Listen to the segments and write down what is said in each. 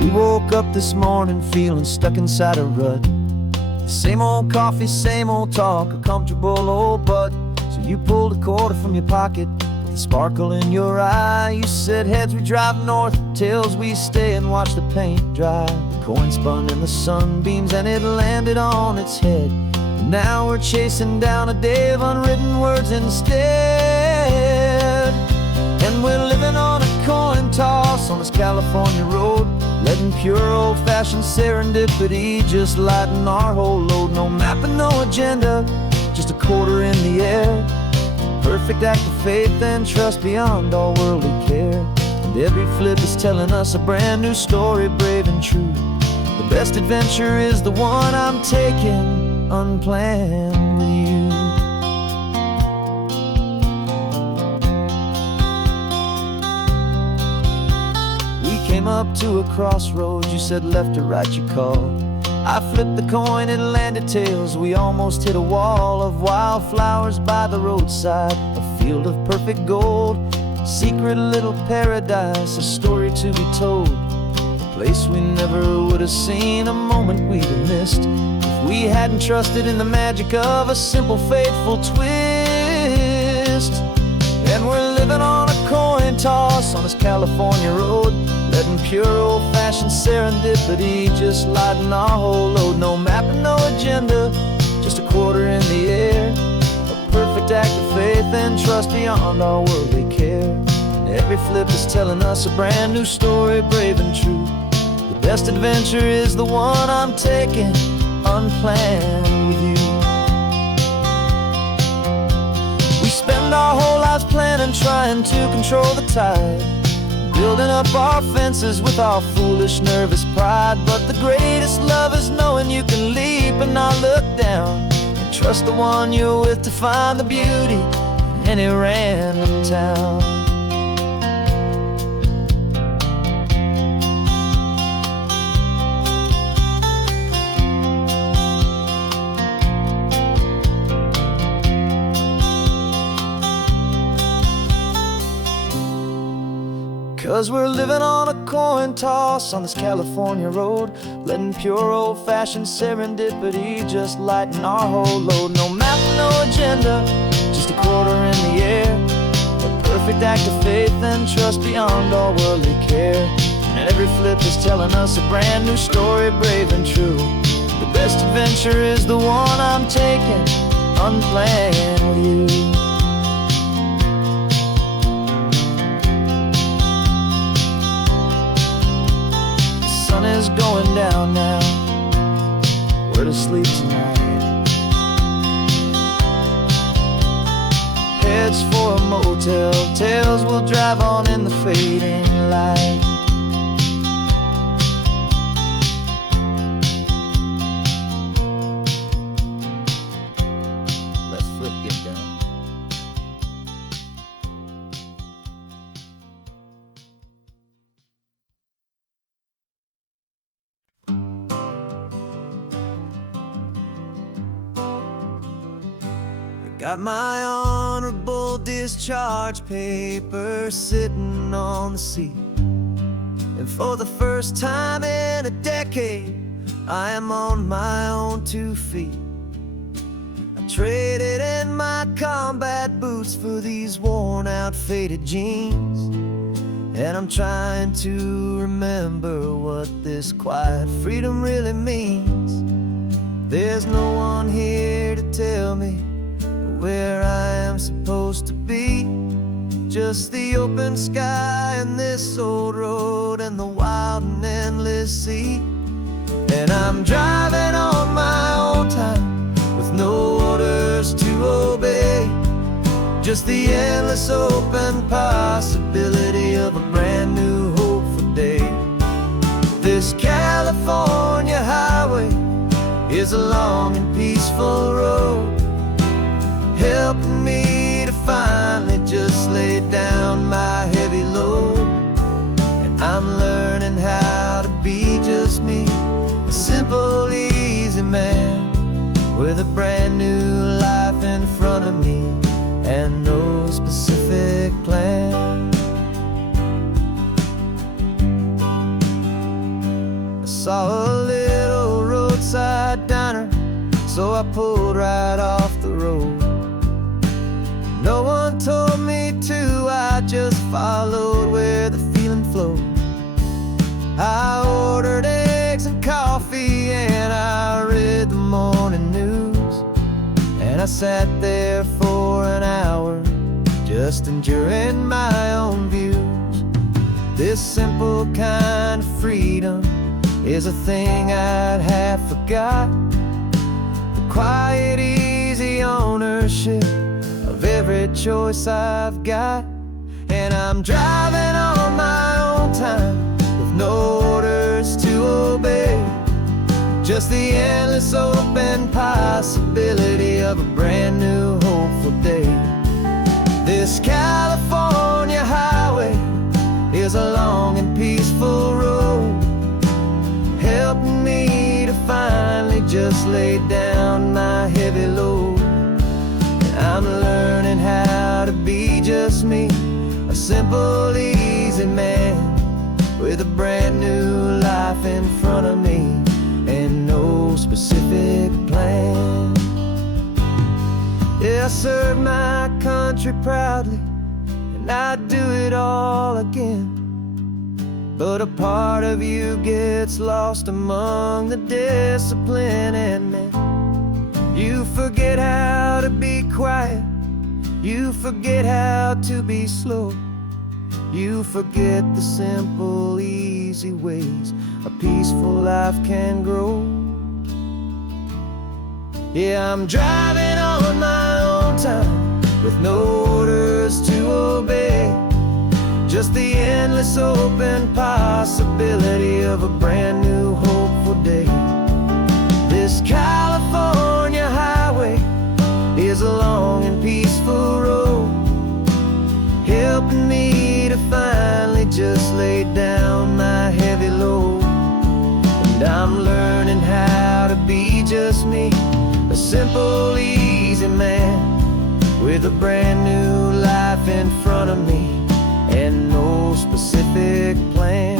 We woke up this morning feeling stuck inside a rut. Same old coffee, same old talk, a comfortable old butt. So you pulled a quarter from your pocket with a sparkle in your eye. You said, heads we drive north, tails we stay and watch the paint dry. The coin spun in the sunbeams and it landed on its head. And now we're chasing down a day of unwritten words instead. And we're living on a coin toss on this California road, letting pure old-fashioned serendipity just lighten our whole load. No map and no agenda, just a quarter in the air. Perfect act of faith and trust beyond all worldly care. And every flip is telling us a brand new story, brave and true. The best adventure is the one I'm taking unplanned with you. Came up to a crossroads, you said left or right you called. I flipped the coin, it landed tails. We almost hit a wall of wildflowers by the roadside, a field of perfect gold, secret little paradise, a story to be told, a place we never would have seen, a moment we'd have missed if we hadn't trusted in the magic of a simple faithful twist. And we're living on a coin toss on this California road, letting pure old-fashioned serendipity just lighten our whole load. No map and no agenda, just a quarter in the air. A perfect act of faith and trust beyond our worldly care. And every flip is telling us a brand new story, brave and true. The best adventure is the one I'm taking unplanned with you. We spend our whole lives planning, trying to control the tide, building up our fences with our foolish, nervous pride. But the greatest love is knowing you can leap and not look down, and trust the one you're with to find the beauty in any random town. Cause we're living on a coin toss on this California road, letting pure old-fashioned serendipity just lighten our whole load. No map, no agenda, just a quarter in the air. A perfect act of faith and trust beyond all worldly care. And every flip is telling us a brand new story, brave and true. The best adventure is the one I'm taking unplanned with you. Sun is going down now, we're to sleep tonight. Heads for a motel, tails will drive on in the fading light. Let's flip get down. Got my honorable discharge paper sitting on the seat, and for the first time in a decade, I am on my own 2 feet. I traded in my combat boots for these worn out faded jeans, and I'm trying to remember what this quiet freedom really means. There's no one here to tell me where I am supposed to be, just the open sky and this old road and the wild and endless sea. And I'm driving on my own time with no orders to obey, just the endless open possibility of a brand new hopeful day. This California highway is a long and peaceful road, helping me to finally just lay down my heavy load. And I'm learning how to be just me, a simple, easy man with a brand new life in front of me and no specific plan. saw a little roadside diner, so I pulled right off the road. No one told me to, I just followed where the feeling flowed. I ordered eggs and coffee and I read the morning news, and I sat there for an hour just enjoying my own views. This simple kind of freedom is a thing I'd have forgot. The quiet, easy ownership of every choice I've got. And I'm driving on my own time with no orders to obey, just the endless open possibility of a brand new hopeful day. This California highway is a long and peaceful road, helping me to finally just lay down my heavy load. And I'm learning how to be just me, a simple, easy man with a brand new life in front of me and no specific plan. Yeah, I serve my country proudly, and I'd do it all again. But a part of you gets lost among the discipline and men. You forget how to be quiet, you forget how to be slow, you forget the simple, easy ways a peaceful life can grow. Yeah, I'm driving on my own time with no orders to obey, just the endless open possibility of a brand new hopeful day. This California highway is a long and peaceful road, helping me to finally just lay down my heavy load. And I'm learning how to be just me, a simple, easy man with a brand new life in front of me and no specific plan.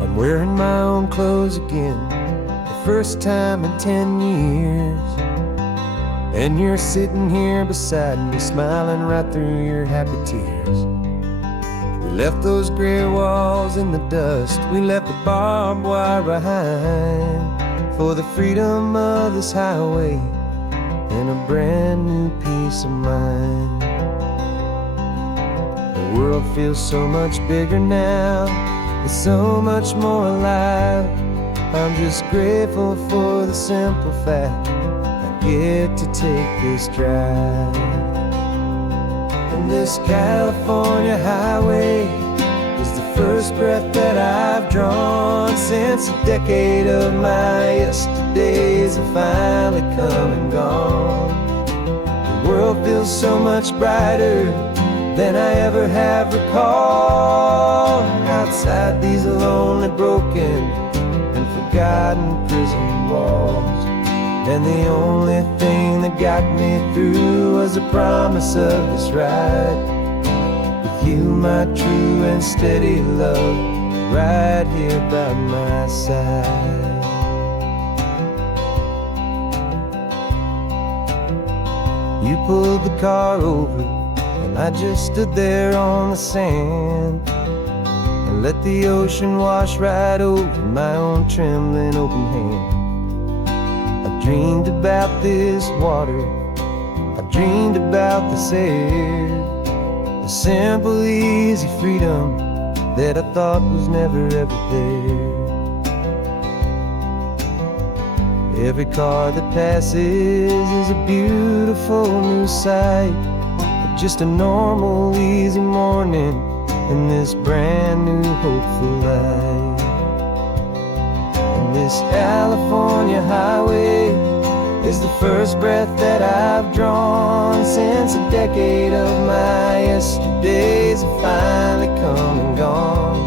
I'm wearing my own clothes again, first time in 10 years. And you're sitting here beside me, smiling right through your happy tears. We left those gray walls in the dust, we left the barbed wire behind, for the freedom of this highway and a brand new peace of mind. The world feels so much bigger now, it's so much more alive. I'm just grateful for the simple fact I get to take this drive. And this California highway is the first breath that I've drawn since a decade of my yesterdays have finally come and gone. The world feels so much brighter than I ever have recalled. Outside these lonely, broken forgotten prison walls, and the only thing that got me through was the promise of this ride with you, my true and steady love, right here by my side. You pulled the car over and I just stood there on the sand and let the ocean wash right over my own trembling open hand. I dreamed about this water, I dreamed about this air, the simple, easy freedom that I thought was never ever there. Every car that passes is a beautiful new sight, but just a normal, easy morning in this brand new hopeful life. And this California highway is the first breath that I've drawn since a decade of my yesterdays have finally come and gone.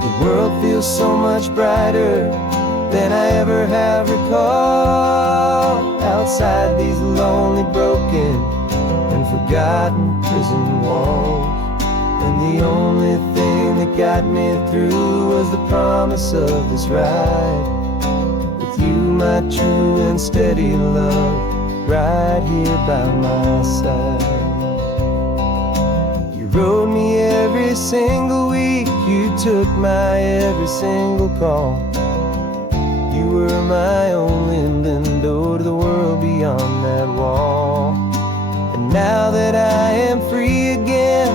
The world feels so much brighter than I ever have recalled. Outside these lonely, broken, and forgotten prison walls. And the only thing that got me through was the promise of this ride. With you, my true and steady love, right here by my side. You rode me every single week, you took my every single call. You were my only window to the world beyond that wall. And now that I am free again,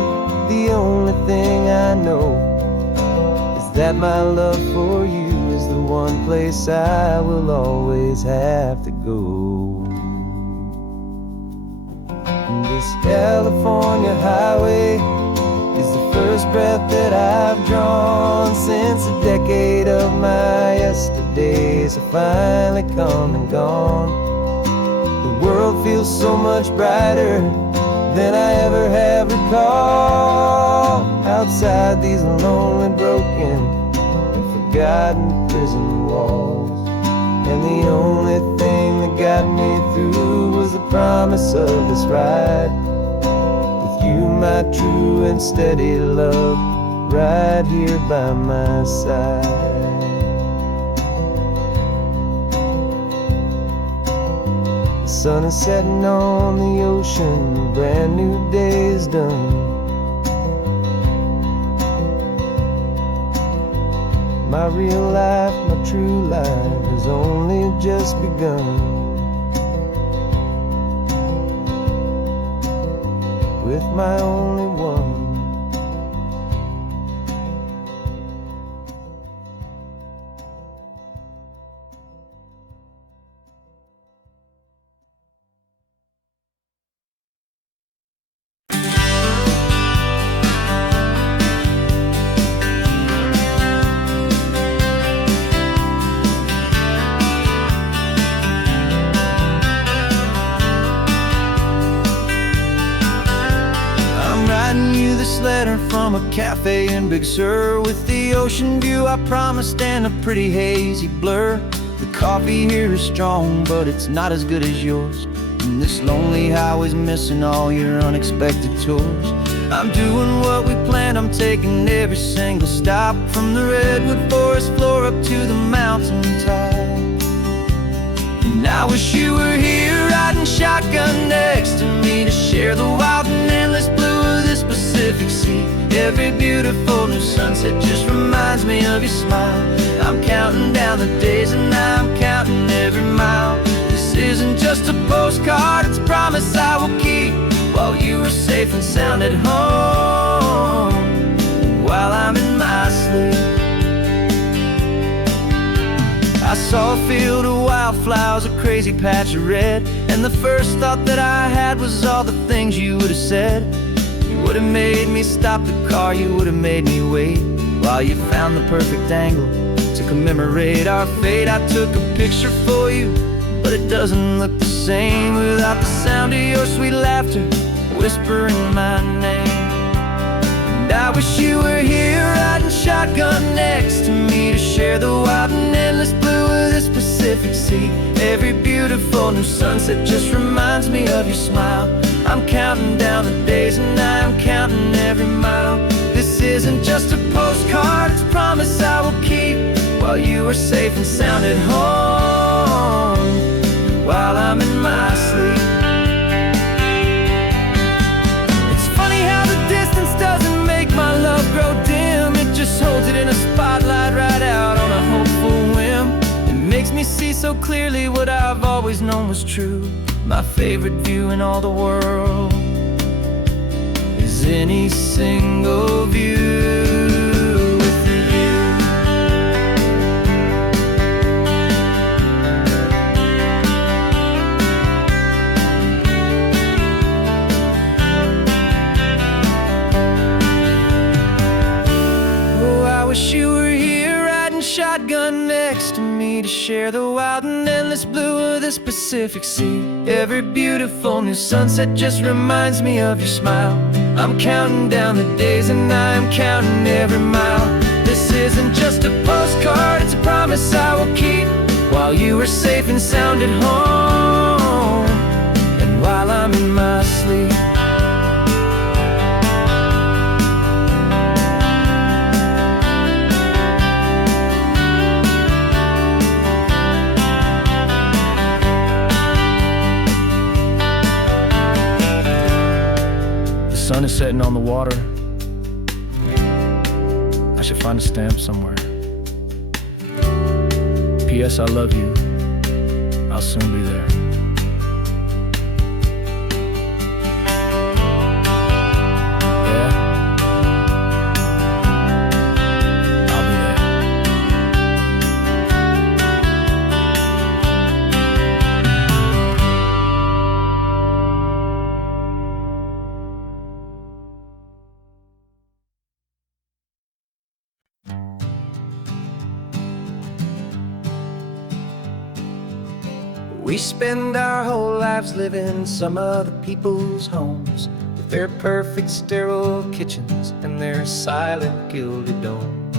the only thing I know is that my love for you is the one place I will always have to go. And this California highway is the first breath that I've drawn since a decade of my yesterdays have finally come and gone. The world feels so much brighter than I ever have recalled. Outside these lonely, broken, and forgotten prison walls. And the only thing that got me through was the promise of this ride. With you, my true and steady love, right here by my side. The sun is setting on the ocean, a brand new day is done. My real life, my true life has only just begun. With my only one. Letter from a cafe in Big Sur, with the ocean view I promised and a pretty hazy blur. The coffee here is strong, but it's not as good as yours. And this lonely highway's missing all your unexpected tours. I'm doing what we planned, I'm taking every single stop, from the redwood forest floor up to the mountain top. And I wish you were here riding shotgun next to me, to share the wild and endless blue of this Pacific Sea. Every beautiful new sunset just reminds me of your smile. I'm counting down the days and I'm counting every mile. This isn't just a postcard, it's a promise I will keep, while you are safe and sound at home, while I'm in my sleep. I saw a field of wildflowers, a crazy patch of red, and the first thought that I had was all the things you would have said. You would have made me stop the car, you would have made me wait, while you found the perfect angle to commemorate our fate. I took a picture for you, but it doesn't look the same without the sound of your sweet laughter whispering my name. And I wish you were here riding shotgun next to me, to share the wild and endless blue of this Pacific Sea. Every beautiful new sunset just reminds me of your smile. I'm counting down the days and I'm counting every mile. This isn't just a postcard, it's a promise I will keep, while you are safe and sound at home, while I'm in my sleep. It's funny how the distance doesn't make my love grow dim. It just holds it in a spotlight right out on a hopeful whim. It makes me see so clearly what I've always known was true. My favorite view in all the world is any single view with you. Oh, I wish you were here riding shotgun next to me, to share the wild and endless blue of this this Pacific Sea. Every beautiful new sunset just reminds me of your smile. I'm counting down the days and I'm counting every mile. This isn't just a postcard, it's a promise I will keep, while you are safe and sound at home, and while I'm in my sleep. The sun is setting on the water. I should find a stamp somewhere. P.S. I love you. I'll soon be there. Yeah? I'll be there. We spend our whole lives living some other people's homes, with their perfect sterile kitchens and their silent gilded domes.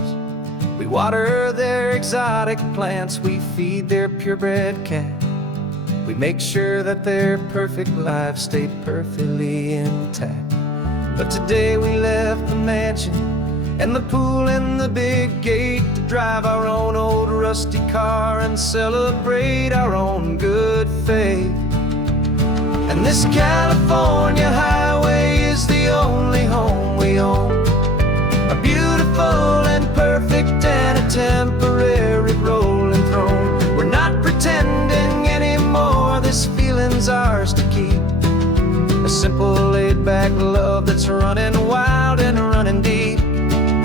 We water their exotic plants, we feed their purebred cat. We make sure that their perfect lives stay perfectly intact. But today we left the mansion and the pool and the big gate to drive our own old rusty car and celebrate our own good faith. And this California highway is the only home we own, a beautiful and perfect and a temporary rolling throne. We're not pretending anymore, this feeling's ours to keep, a simple laid-back love that's running wild and running deep.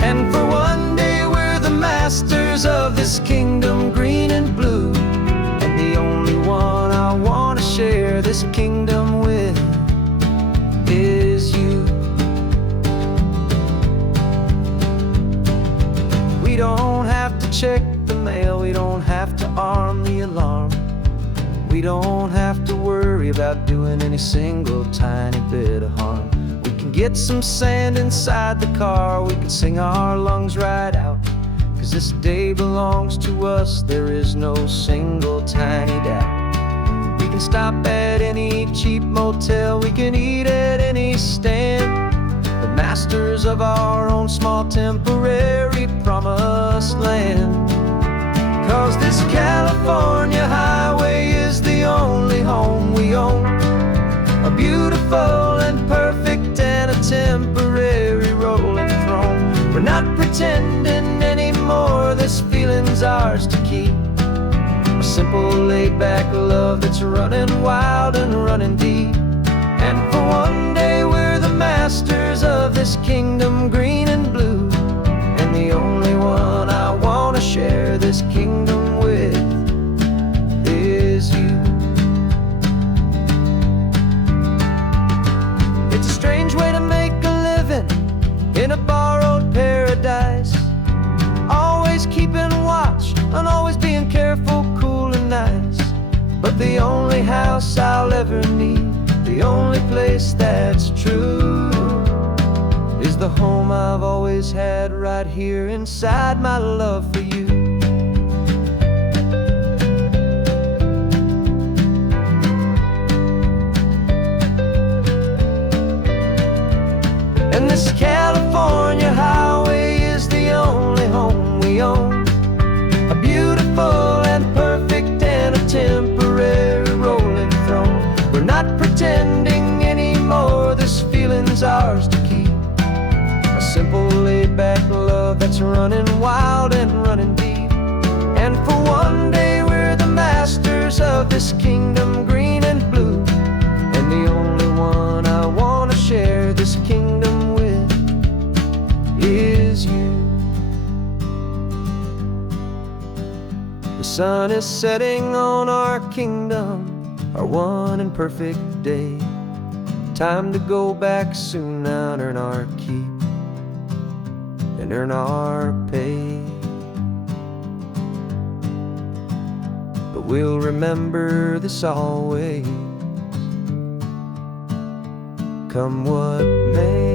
And for one day we're the masters of this kingdom green and blue, and the only one I want to share this kingdom with is you. We don't have to check the mail, we don't have to arm the alarm, we don't have to worry about doing any single tiny bit of harm. We can get some sand inside the car, we can sing our lungs right out, 'cause this day belongs to us, there is no single tiny doubt. We can stop at any cheap motel, we can eat at any stand, the masters of our own small temporary promised land. 'Cause this California highway is the only home we own, a beautiful and perfect and a temporary rolling throne. We're not pretending anymore, this feeling's ours to keep, a simple laid-back love that's running wild and running deep. And for one day we're the masters of this kingdom green and blue, and the only one I want to share this kingdom with is you. It's a strange way to make a living in a borrowed paradise, always keeping watch and always being careful, cool and nice. But the only house I'll ever need, the only place that's true, is the home I've always had right here inside my love for you. And this California highway is the only home we own, a beautiful and perfect and a temporary rolling throne. We're not pretending anymore, this feeling's ours to keep, a simple laid-back love that's running wild and running deep. And for one day we're the masters of this kingdom green and blue, and the only one I want to share this kingdom with is you. The sun is setting on our kingdom, our one and perfect day. Time to go back soon now and earn our keep and earn our pay. But we'll remember this always, come what may.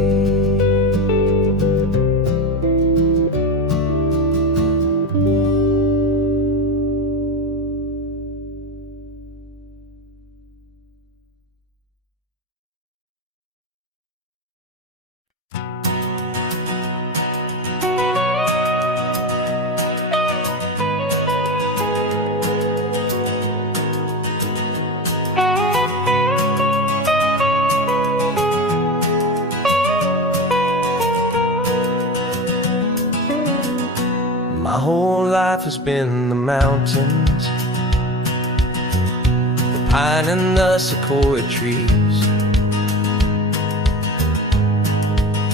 My whole life has been the mountains, the pine and the sequoia trees,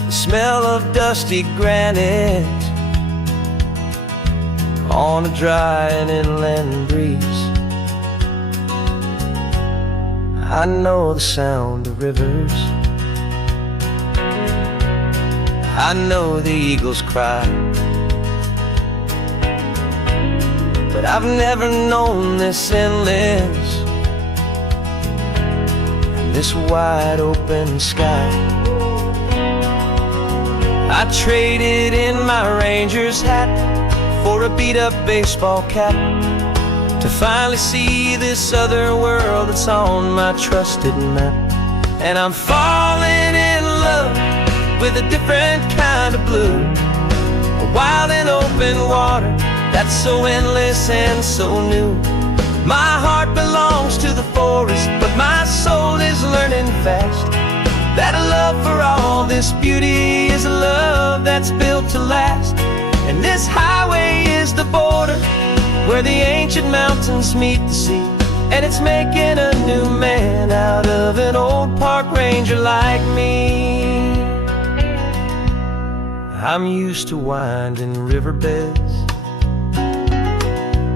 the smell of dusty granite on a dry and inland breeze. I know the sound of rivers, I know the eagles cry, but I've never known this endless, this wide open sky. I traded in my ranger's hat for a beat-up baseball cap to finally see this other world that's on my trusted map. And I'm falling in love with a different kind of blue, a wild and open water that's so endless and so new. My heart belongs to the forest, but my soul is learning fast that a love for all this beauty is a love that's built to last. And this highway is the border where the ancient mountains meet the sea, and it's making a new man out of an old park ranger like me. I'm used to winding riverbeds,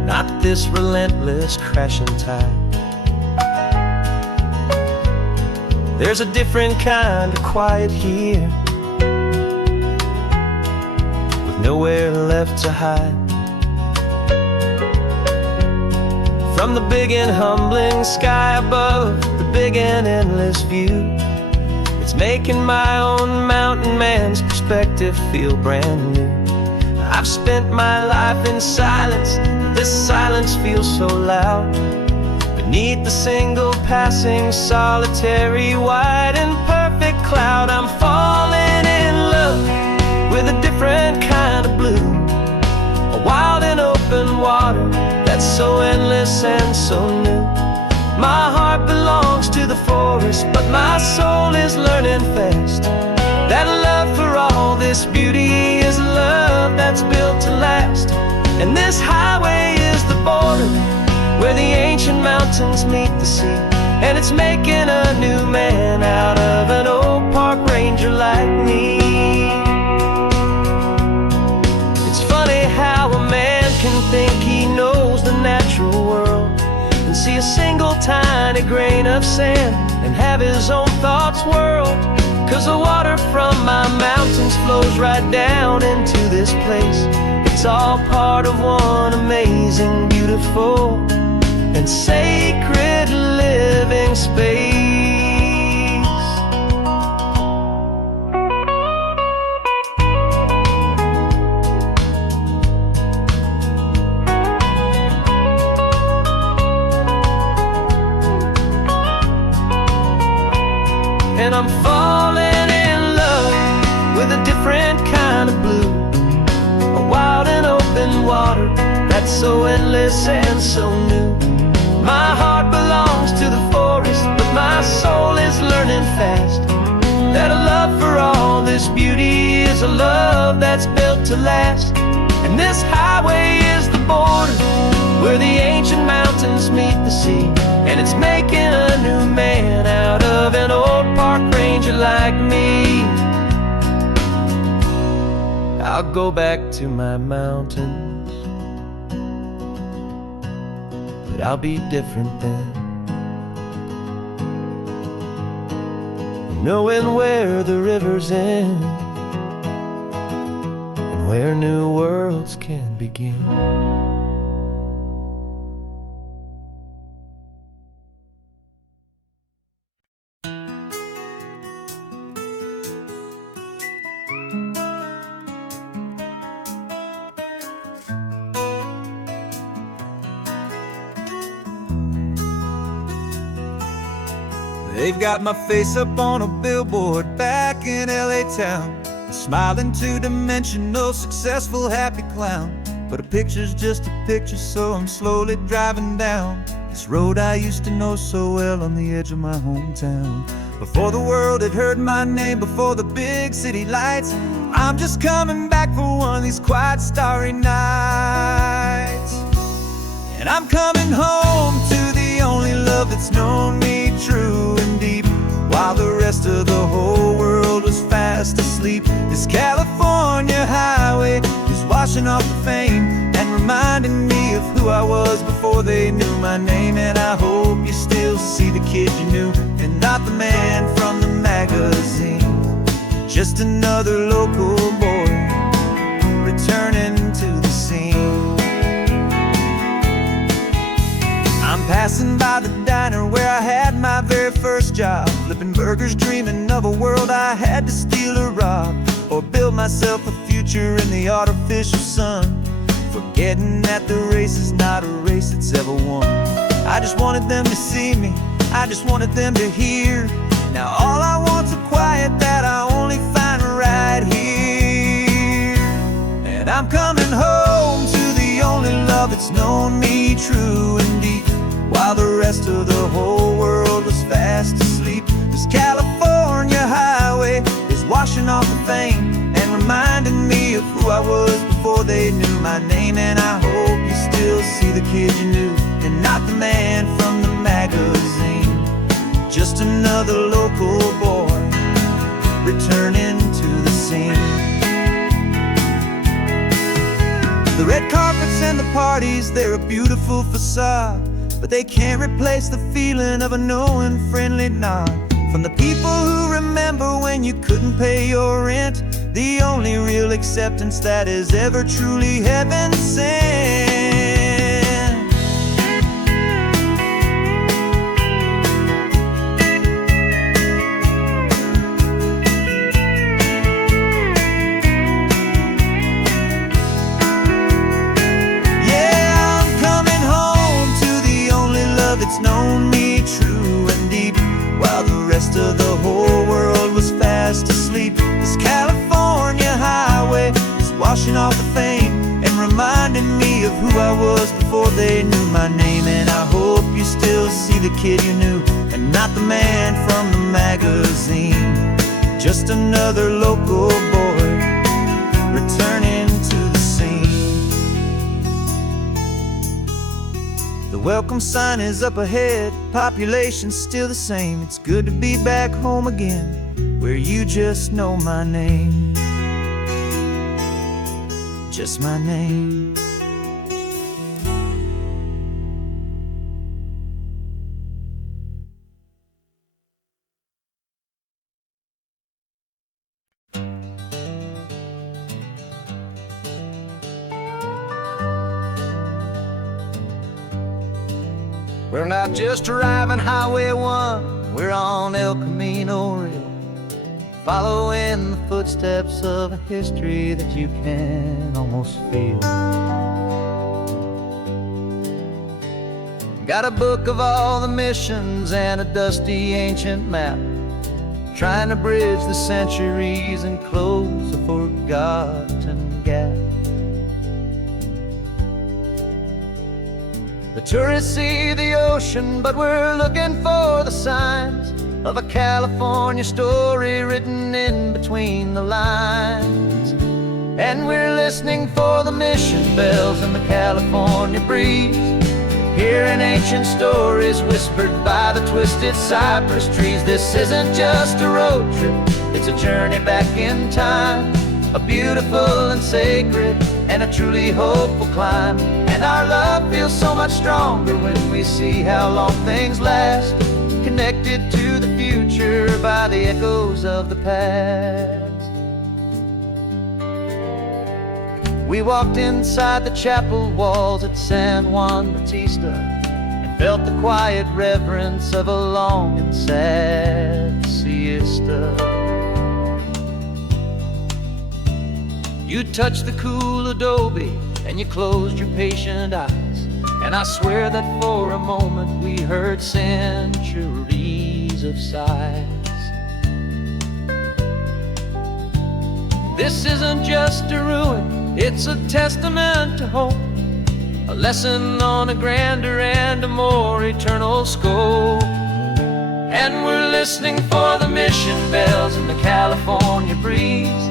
not this relentless crashing tide. There's a different kind of quiet here, with nowhere left to hide. From the big and humbling sky above, the big and endless view, it's making my own mountain man's perspective feel brand new. I've spent my life in silence, this silence feels so loud. Beneath the single passing solitary white and perfect cloud, I'm falling in love with a different kind of blue, a wild and open water that's so endless and so new. My heart belongs to the forest, but my soul is learning fast that a love for all this beauty is a love that's built to last. And this highway is the border where the ancient mountains meet the sea, and it's making a new man out of an old park ranger like me. It's funny how a man can think he knows the natural world and see a single tiny grain of sand and have his own thoughts whirled. 'Cause the water from my mountains flows right down into this place. It's all part of one amazing, beautiful, and sacred living space. And I'm falling in love with a different kind of blue, a wild and open water that's so endless and so new. My heart belongs to the forest, but my soul is learning fast that a love for all this beauty is a love that's built to last. And this highway is the border where the ancient mountains meet the sea, and it's making a new man out of an old park ranger like me. I'll go back to my mountains, but I'll be different then, knowing where the rivers end and where new worlds can begin. They've got my face up on a billboard back in LA town, a smiling two-dimensional, successful, happy clown. But a picture's just a picture, so I'm slowly driving down this road I used to know so well on the edge of my hometown. Before the world had heard my name, before the big city lights, I'm just coming back for one of these quiet, starry nights. And I'm coming home to the only love that's known me true and deep, while the rest of the whole world was fast asleep. This California highway is washing off the fame and reminding me of who I was before they knew my name. And I hope you still see the kid you knew, and not the man from the magazine. Just another local boy returning to the scene. I'm passing by the diner where I had my very first job, flipping burgers, dreaming of a world I had to steal or rob, or build myself a future in the artificial sun, forgetting that the race is not a race that's ever won. I just wanted them to see me, I just wanted them to hear. Now all I want's a quiet that I only find right here. And I'm coming home to the only love that's known me true and deep, while the rest of the whole world was fast asleep. This California highway is washing off the fame and reminding me of who I was before they knew my name. And I hope you still see the kid you knew, and not the man from the magazine. Just another local boy returning to the scene. The red carpets and the parties, they're a beautiful facade, but they can't replace the feeling of a knowing, friendly nod from the people who remember when you couldn't pay your rent, the only real acceptance that is ever truly heaven sent. It's known me true and deep, while the rest of the whole world was fast asleep. This California highway is washing off the fame and reminding me of who I was before they knew my name. And I hope you still see the kid you knew, and not the man from the magazine. Just another local boy returning to the scene. The welcome sign is up ahead, population's still the same. It's good to be back home again, where you just know my name. Just my name. We're not just driving Highway 1, we're on El Camino Real, following the footsteps of a history that you can almost feel. Got a book of all the missions and a dusty ancient map, trying to bridge the centuries and close a forgotten gap. The tourists see the ocean, but we're looking for the signs of a California story written in between the lines. And we're listening for the mission bells in the California breeze, hearing ancient stories whispered by the twisted cypress trees. This isn't just a road trip, it's a journey back in time, a beautiful and sacred and a truly hopeful climb. And our love feels so much stronger when we see how long things last, connected to the future by the echoes of the past. We walked inside the chapel walls at San Juan Bautista and felt the quiet reverence of a long and sad siesta. You touched the cool adobe and you closed your patient eyes, and I swear that for a moment we heard centuries of sighs. This isn't just a ruin, it's a testament to hope, a lesson on a grander and a more eternal scope. And we're listening for the mission bells in the California breeze,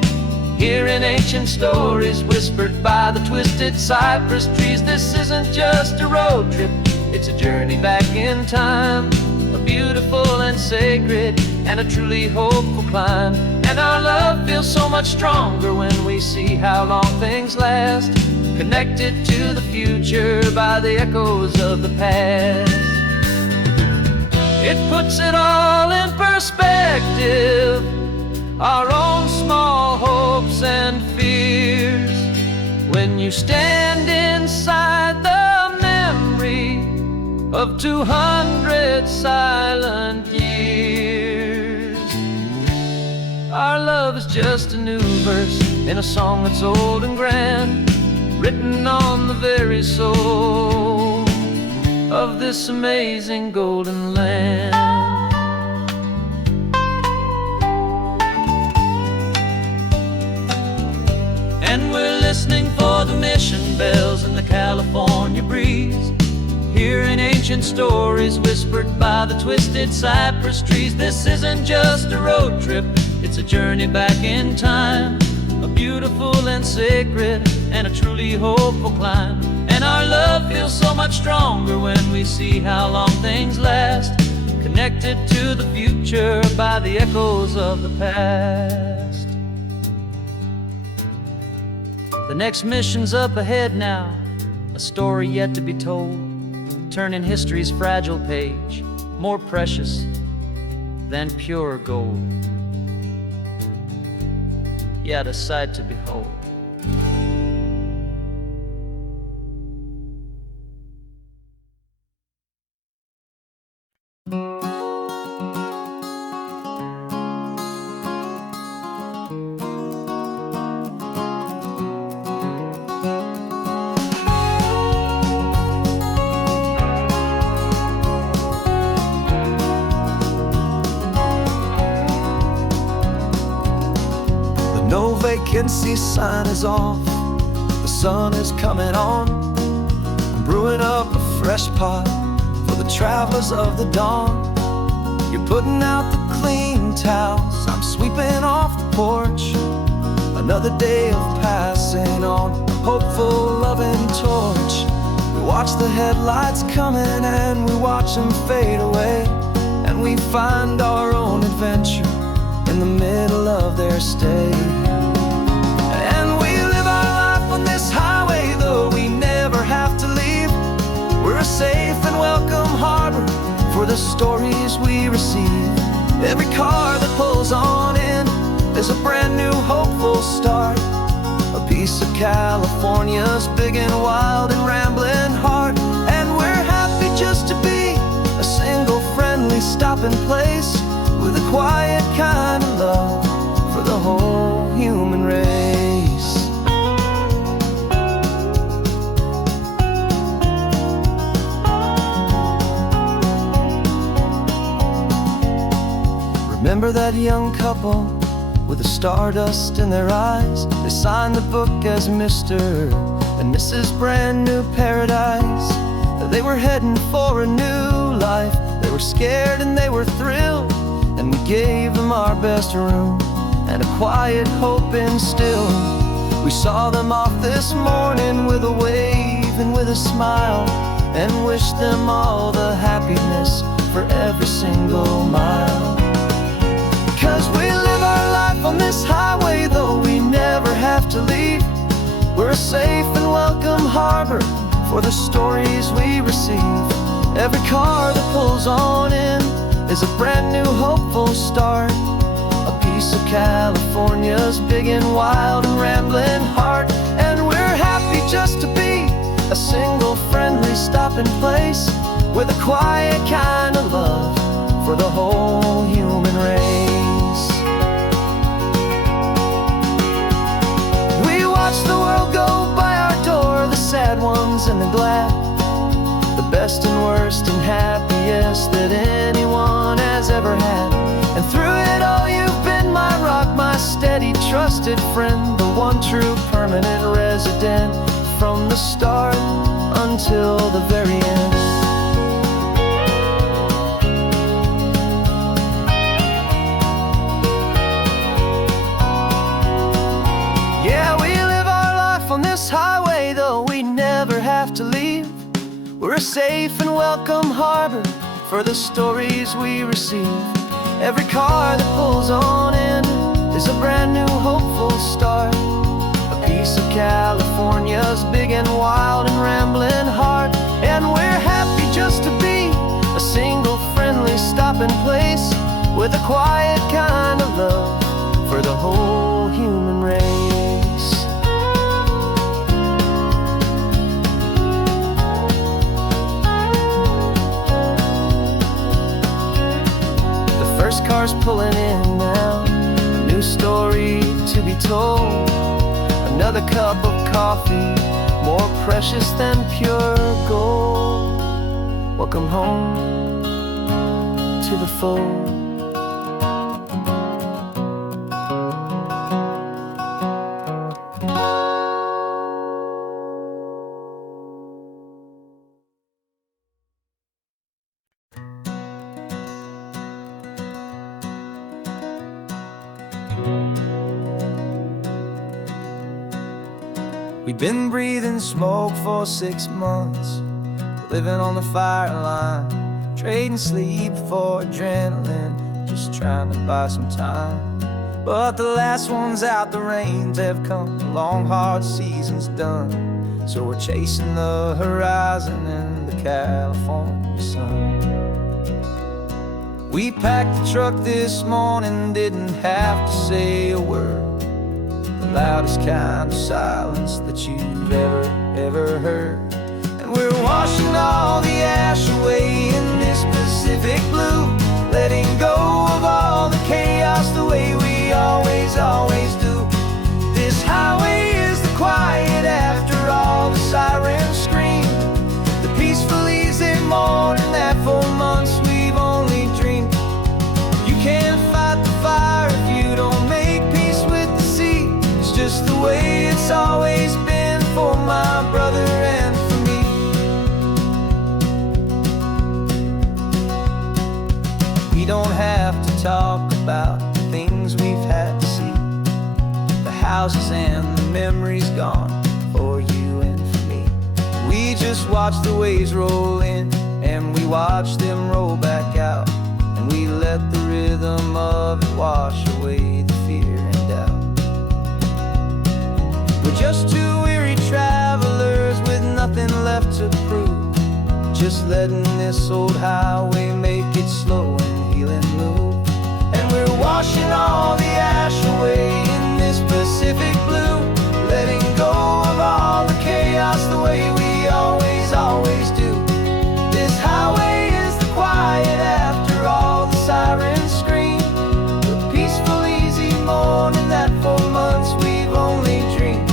hearing ancient stories whispered by the twisted cypress trees. This isn't just a road trip, it's a journey back in time, a beautiful and sacred and a truly hopeful climb. And our love feels so much stronger when we see how long things last, connected to the future by the echoes of the past. It puts it all in perspective, our own small hopes and fears, when you stand inside the memory of 200 silent years. Our love is just a new verse in a song that's old and grand, written on the very soul of this amazing golden land. And we're listening for the mission bells in the California breeze, hearing ancient stories whispered by the twisted cypress trees. This isn't just a road trip, it's a journey back in time, a beautiful and sacred and a truly hopeful climb. And our love feels so much stronger when we see how long things last, connected to the future by the echoes of the past. The next mission's up ahead now, a story yet to be told, turning history's fragile page more precious than pure gold. Yet a sight to behold. No vacancy sign is off, the sun is coming on. I'm brewing up a fresh pot for the travelers of the dawn. You're putting out the clean towels, I'm sweeping off the porch. Another day of passing on, a hopeful, loving torch. We watch the headlights coming and we watch them fade away, and we find our own adventure in the middle of their stay. And we live our life on this highway, though we never have to leave. We're a safe and welcome harbor for the stories we receive. Every car that pulls on in is a brand new hopeful start, a piece of California's big and wild and rambling heart. And we're happy just to be a single friendly stopping place, with a quiet kind of love for the whole human race. Remember that young couple with the stardust in their eyes? They signed the book as Mr. and Mrs. Brand New Paradise. They were heading for a new life. They were scared and they were thrilled, and we gave them our best room and a quiet hope instilled. We saw them off this morning with a wave and with a smile, and wished them all the happiness for every single mile. 'Cause we live our life on this highway, though we never have to leave. We're a safe and welcome harbor for the stories we receive. Every car that pulls on in is a brand new hopeful start, a piece of California's big and wild and rambling heart. And we're happy just to be a single friendly stopping place, with a quiet kind of love for the whole human race. We watch the world go by our door, the sad ones and the glad, the best and worst and happiest that anyone has ever had. trusted friend, the one true permanent resident, from the start until the very end. Yeah, we live our life on this highway, though we never have to leave. We're a safe and welcome harbor for the stories we receive. Every car that pulls on in is a brand new hopeful start, a piece of California's big and wild and rambling heart. And we're happy just to be a single friendly stopping place, with a quiet kind of love for the whole human race. First car's pulling in now, a new story to be told. Another cup of coffee, more precious than pure gold. Welcome home to the fold. We've been breathing smoke for 6 months, living on the fire line, trading sleep for adrenaline, just trying to buy some time. But the last one's out, the rains have come, the long hard season's done. So we're chasing the horizon in the California sun. We packed the truck this morning, didn't have to say a word. The loudest kind of silence that you've ever heard. And we're washing all the ash away in this Pacific blue, letting go of all the chaos the way we always do. This highway is the quiet after all the sirens scream, the peaceful easy morning that for months we've only dreamed. You can't fight the fire if you don't make peace with the sea. It's just the way it's always been for my brother and for me. We don't have to talk about the things we've had to see, the houses and the memories gone for you and for me. We just watch the waves roll in, and we watch them roll back out, and we let the rhythm of it wash away the fear and doubt. We're just two weary travelers with nothing left to prove, just letting this old highway make its slow and healing move. And we're washing all the ash away in this Pacific blue, letting go of all the chaos the way we always do. This highway is the quiet after all the sirens scream, the peaceful easy morning that for months we've only dreamed.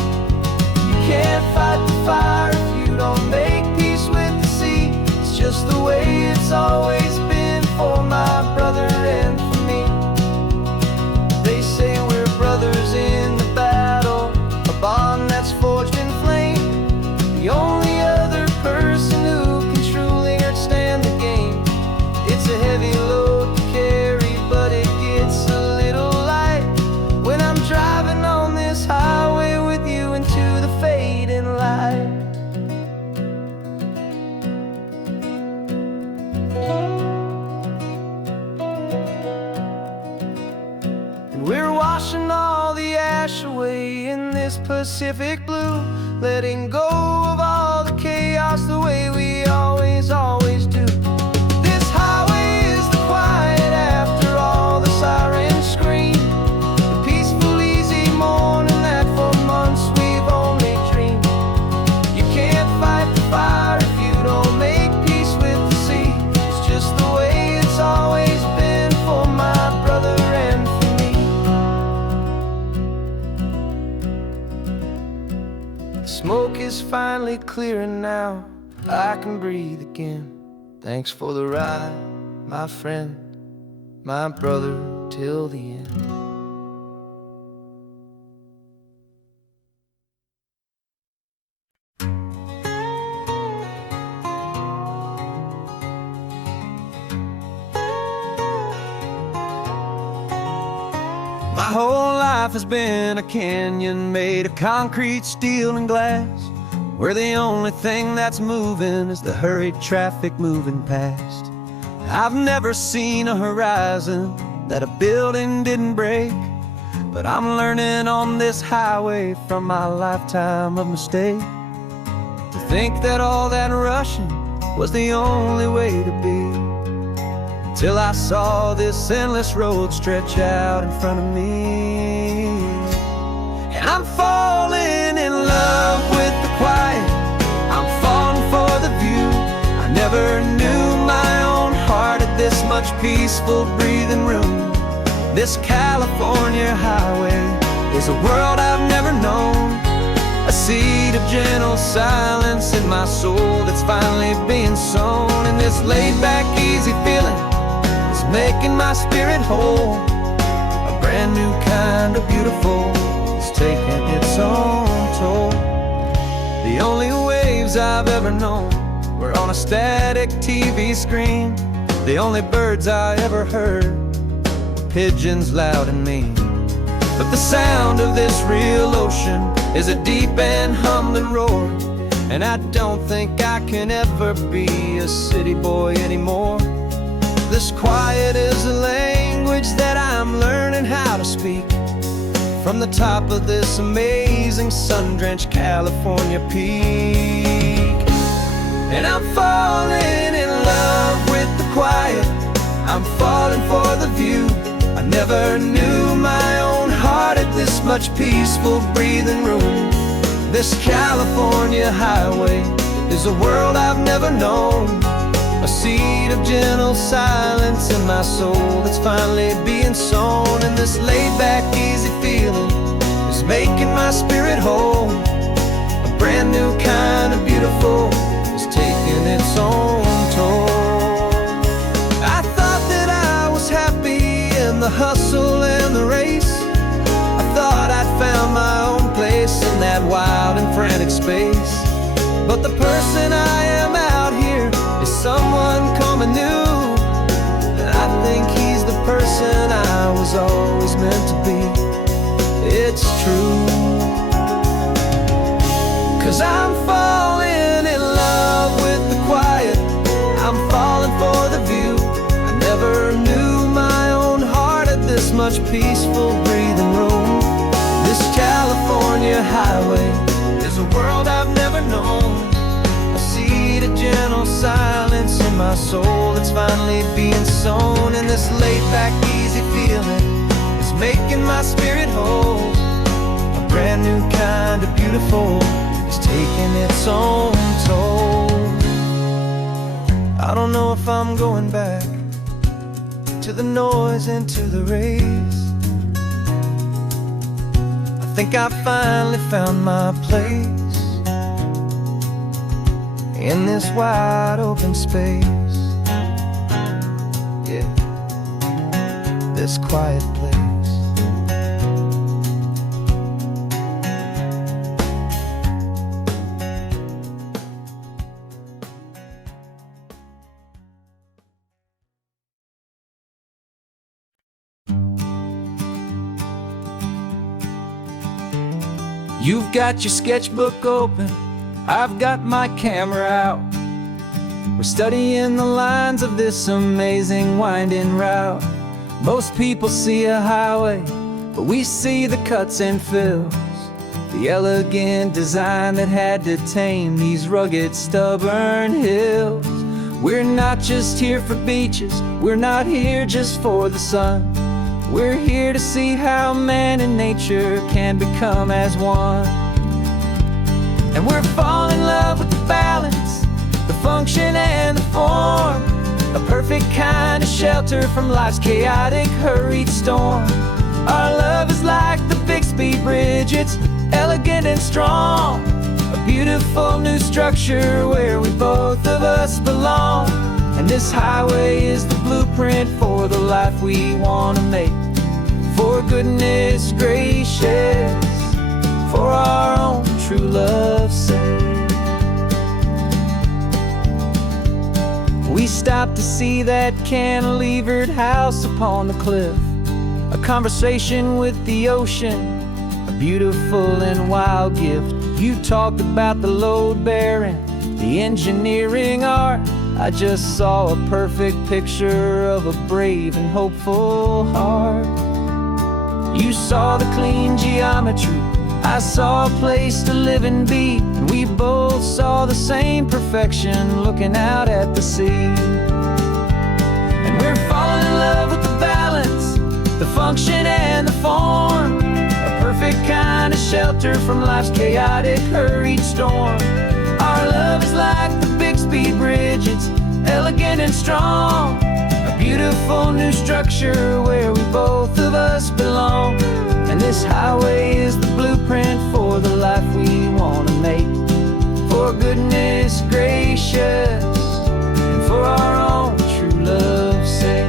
You can't fight the fire if you don't make peace with the sea. It's just the way it's always been for my brother and for me. They say we're brothers in the battle, a bond that's forged in flame. The only other person who can truly understand the game. It's a heavy load to carry, but it gets a little light when I'm driving on this highway with you into the fading light. And we're washing all the ash away in this Pacific blue, letting go of all the chaos the way we always do. This highway is the quiet after all the sirens scream, the peaceful easy morning that for months we've only dreamed. You can't fight the fire if you don't make peace with the sea. It's just the way it's always been for my brother and for me. The smoke is finally clearing now, I can breathe again. Thanks for the ride, my friend, my brother, till the end. whole life has been a canyon made of concrete, steel, and glass, where the only thing that's moving is the hurried traffic moving past. I've never seen a horizon that a building didn't break, but I'm learning on this highway from my lifetime of mistake to think that all that rushing was the only way to be, till I saw this endless road stretch out in front of me. And I'm falling in love with the quiet, I'm falling for the view. I never knew my own heart had this much peaceful breathing room. This California highway is a world I've never known, a seed of gentle silence in my soul that's finally being sown. And this laid-back, easy feeling is making my spirit whole. A brand new kind of beautiful is taking its own toll. The only waves I've ever known were on a static TV screen. The only birds I ever heard were pigeons loud and mean. But the sound of this real ocean is a deep and humbling roar, and I don't think I can ever be a city boy anymore. This quiet is a language that I'm learning how to speak from the top of this amazing sun-drenched California peak. And I'm falling in love with the quiet, I'm falling for the view. I never knew my own heart had this much peaceful breathing room. This California highway is a world I've never known, a seed of gentle silence in my soul that's finally being sown. And this laid-back, easy feeling is making my spirit whole. A brand new kind of beautiful is taking its own toll. I thought that I was happy in the hustle and the race. I thought I'd found my own place in that wild and frantic space. But the person I am out here is someone coming new, and I think he's the person I was always meant to be. It's true, 'cause I'm falling in love with the quiet, I'm falling for the view. I never knew my own heart had this much peaceful breathing room. This California highway is a world I've never known, a seed of gentle silence in my soul that's finally being sown. And this laid-back, easy feeling is making my spirit whole. A brand new kind of beautiful is taking its own toll. I don't know if I'm going back to the noise and to the race. I think I finally found my place in this wide open space. Yeah, this quiet place. You've got your sketchbook open, I've got my camera out. We're studying the lines of this amazing winding route. Most people see a highway, but we see the cuts and fills, the elegant design that had to tame these rugged, stubborn hills. We're not just here for beaches, we're not here just for the sun. We're here to see how man and nature can become as one. And we're falling in love with the balance, the function and the form, a perfect kind of shelter from life's chaotic, hurried storm. Our love is like the Bixby Bridge, it's elegant and strong, a beautiful new structure where we both of us belong. And this highway is the blueprint for the life we want to make. For goodness gracious, for our own true love's sake. We stopped to see that cantilevered house upon the cliff, a conversation with the ocean, a beautiful and wild gift. You talked about the load bearing, the engineering art. I just saw a perfect picture of a brave and hopeful heart. You saw the clean geometry, I saw a place to live and be, and we both saw the same perfection looking out at the sea. And we're falling in love with the balance, the function and the form, a perfect kind of shelter from life's chaotic, hurried storm. Our love is like the Bixby Bridge, it's elegant and strong, a beautiful new structure where we both of us belong. And this highway is the blueprint for the life we want to make, for goodness gracious and for our own true love's sake.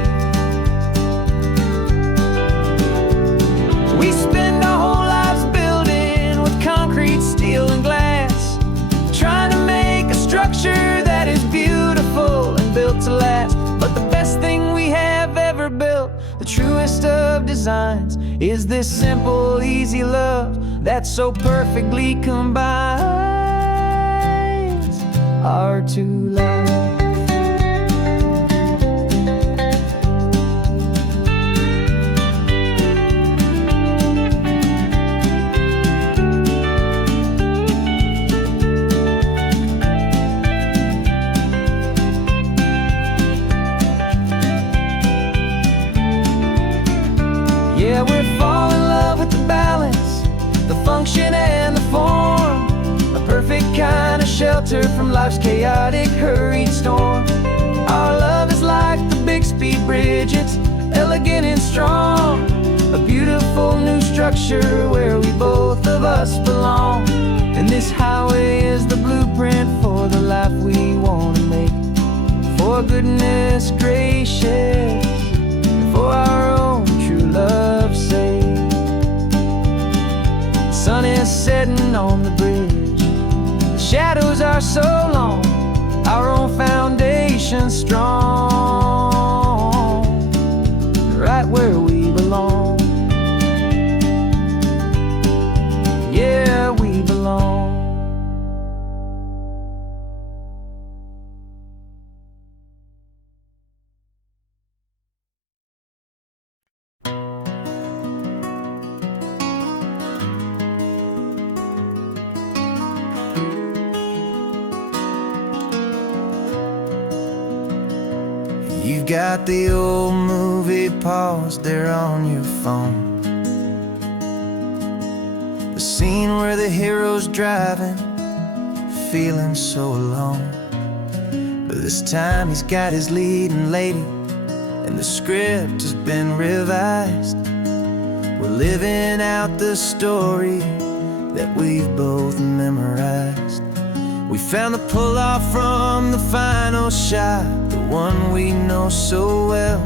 We spend our whole lives building with concrete, steel and glass, trying to make a structure that is beautiful and built to last. But the best thing we have ever built, the truest of designs, is this simple, easy love that so perfectly combines our two lives. Yeah, we're falling in love with the balance, the function and the form, a perfect kind of shelter from life's chaotic, hurried storm. Our love is like the Bixby Bridge, it's elegant and strong, a beautiful new structure where we both of us belong. And this highway is the blueprint for the life we want to make, for goodness gracious, for our own true love's sake. The sun is setting on the bridge, the shadows are so long, our own foundation strong, right where we belong. Yeah, we belong. You've got the old movie paused there on your phone, the scene where the hero's driving, feeling so alone. But this time he's got his leading lady, and the script has been revised. We're living out the story that we've both memorized. We found the pull-off from the final shot, the one we know so well.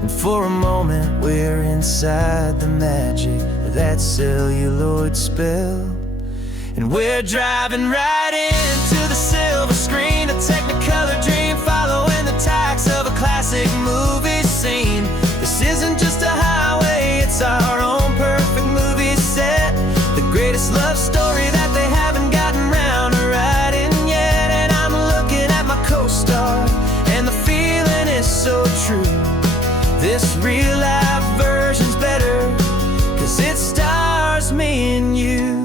And for a moment we're inside the magic of that celluloid spell. And we're driving right into the silver screen, a technicolor dream, following the tacks of a classic movie scene. This isn't just a highway, it's our own perfect movie set, the greatest love story that they haven't gotten round to writing yet. And I'm looking at my co-star, and the feeling is so true. This real life version's better, 'cause it stars me and you.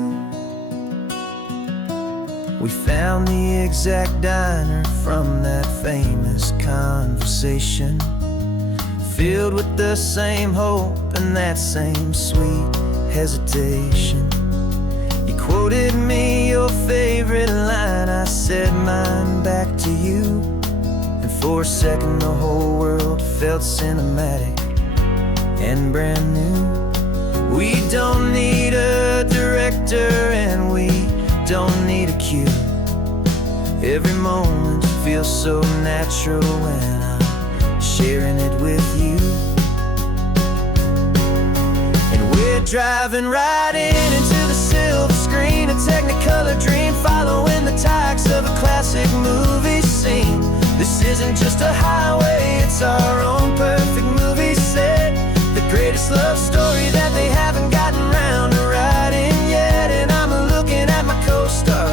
We found the exact diner from that famous conversation, filled with the same hope and that same sweet hesitation. You quoted me your favorite line, I said mine back to you. And for a second the whole world felt cinematic and brand new. We don't need a director and we don't need a cue. Every moment feels so natural when I'm sharing it with you. And we're driving right into the silver screen, a technicolor dream, following the tacks of a classic movie scene. This isn't just a highway, it's our own perfect movie set, the greatest greatest love story that they haven't gotten round to writing yet. And I'm looking at my co-star,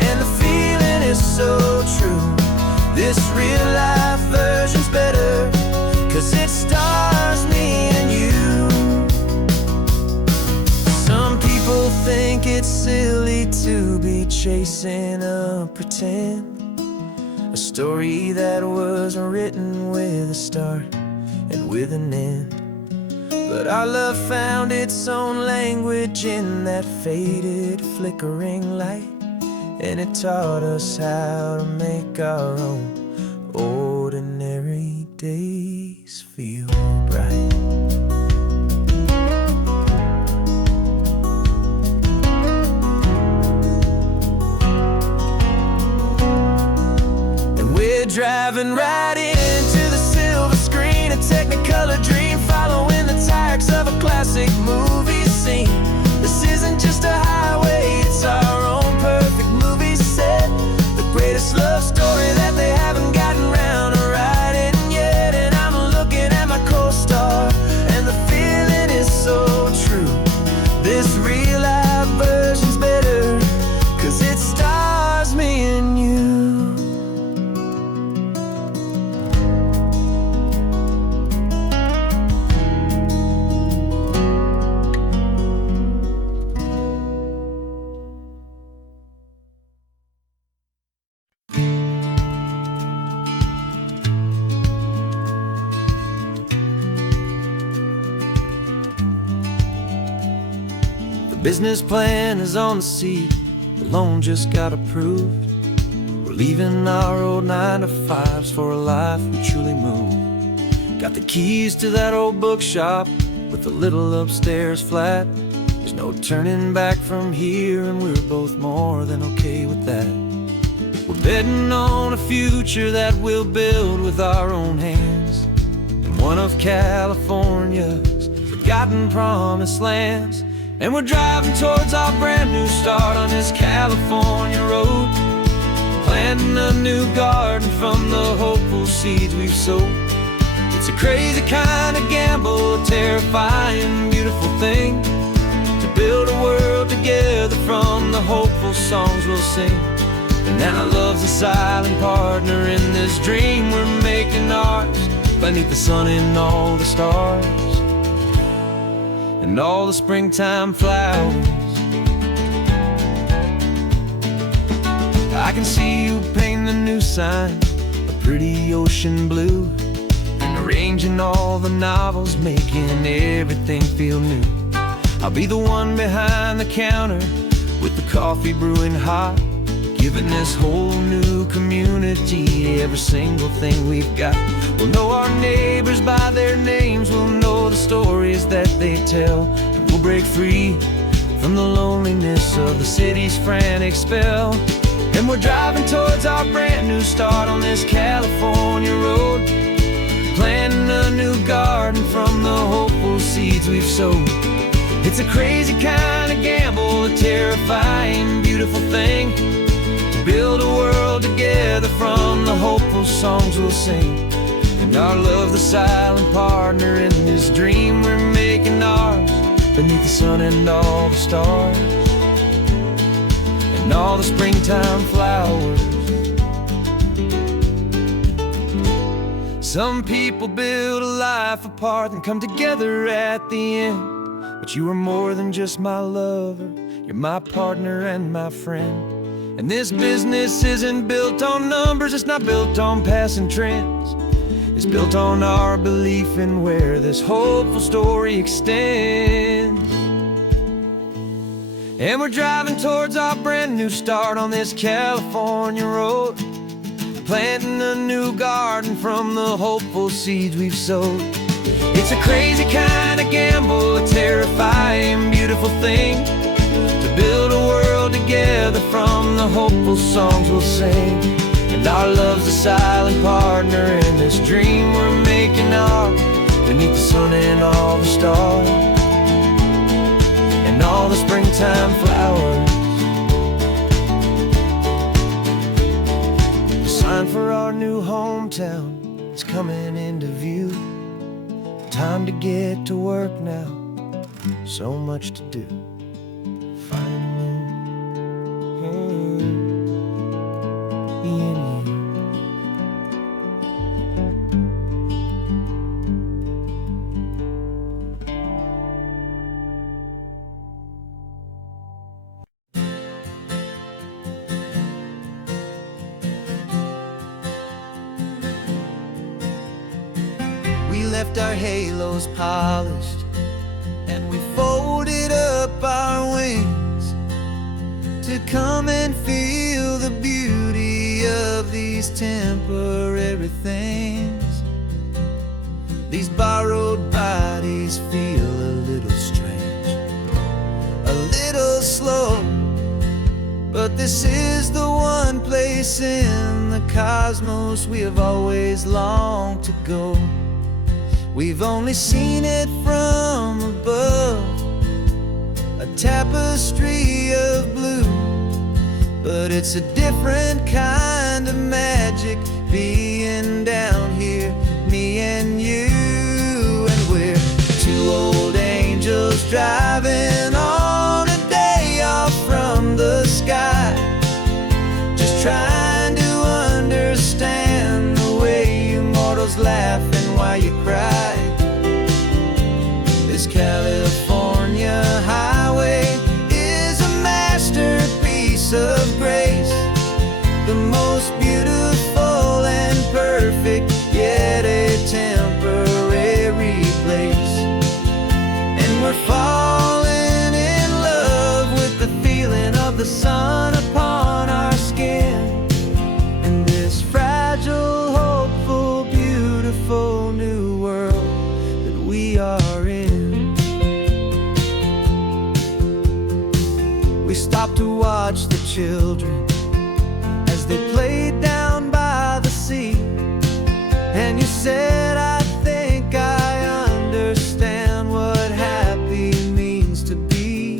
and the feeling is so true. This real life version's better, 'cause it stars me and you. Some people think it's silly to be chasing a pretend, a story that was written with a start and with an end. But our love found its own language in that faded, flickering light, and it taught us how to make our own ordinary days feel bright. And we're driving right into the silver screen, a Technicolor dream, following the tires of a classic movie scene. This isn't just a highway, it's our own perfect movie set, the greatest love story that they haven't gotten round to writing yet. And I'm looking at my co-star, and the feeling is so true. This real life version's better, 'cause it stars me and you. Business plan is on the seat, the loan just got approved. We're leaving our old 9-to-5s for a life we truly move. Got the keys to that old bookshop with the little upstairs flat. There's no turning back from here, and we're both more than okay with that. We're betting on a future that we'll build with our own hands, in one of California's forgotten promised lands. And we're driving towards our brand new start on this California road, planting a new garden from the hopeful seeds we've sowed. It's a crazy kind of gamble, a terrifying, beautiful thing, to build a world together from the hopeful songs we'll sing. And now love's a silent partner in this dream we're making ours, beneath the sun and all the stars and all the springtime flowers. I can see you painting a new sign, a pretty ocean blue, and arranging all the novels, making everything feel new. I'll be the one behind the counter with the coffee brewing hot, giving this whole new community every single thing we've got. We'll know our neighbors by their names, we'll know the stories that they tell, and we'll break free from the loneliness of the city's frantic spell. And we're driving towards our brand new start on this California road, planting a new garden from the hopeful seeds we've sowed. It's a crazy kind of gamble, a terrifying, beautiful thing, to build a world together from the hopeful songs we'll sing. And our love's the silent partner in this dream we're making ours, beneath the sun and all the stars and all the springtime flowers. Some people build a life apart and come together at the end, but you are more than just my lover, you're my partner and my friend. And this business isn't built on numbers, it's not built on passing trends, it's built on our belief in where this hopeful story extends. And we're driving towards our brand new start on this California road, planting a new garden from the hopeful seeds we've sowed. It's a crazy kind of gamble, a terrifying, beautiful thing, to build a world together from the hopeful songs we'll sing. And our love's a silent partner in this dream we're making ours, beneath the sun and all the stars and all the springtime flowers. The sign for our new hometown is coming into view. Time to get to work now, so much to do. Finding you in you. We left our halos polished, and we folded up our wings to come and feel the beauty of these temporary things. These borrowed bodies feel a little strange, a little slow, but this is the one place in the cosmos we have always longed to go. We've only seen it from above, a tapestry of blue, but it's a different kind of magic being down here, me and you. And we're two old angels driving on a day off from the sky, just trying to understand the way you mortals laugh and why you cry. This California highway is a masterpiece of grace, the most beautiful and perfect, yet a temporary place. And we're falling in love with the feeling of the sun upon our skin, in this fragile, hopeful, beautiful new world that we are in. We stopped to watch the children as they played down by the sea, and you said, I think I understand what happy means to be,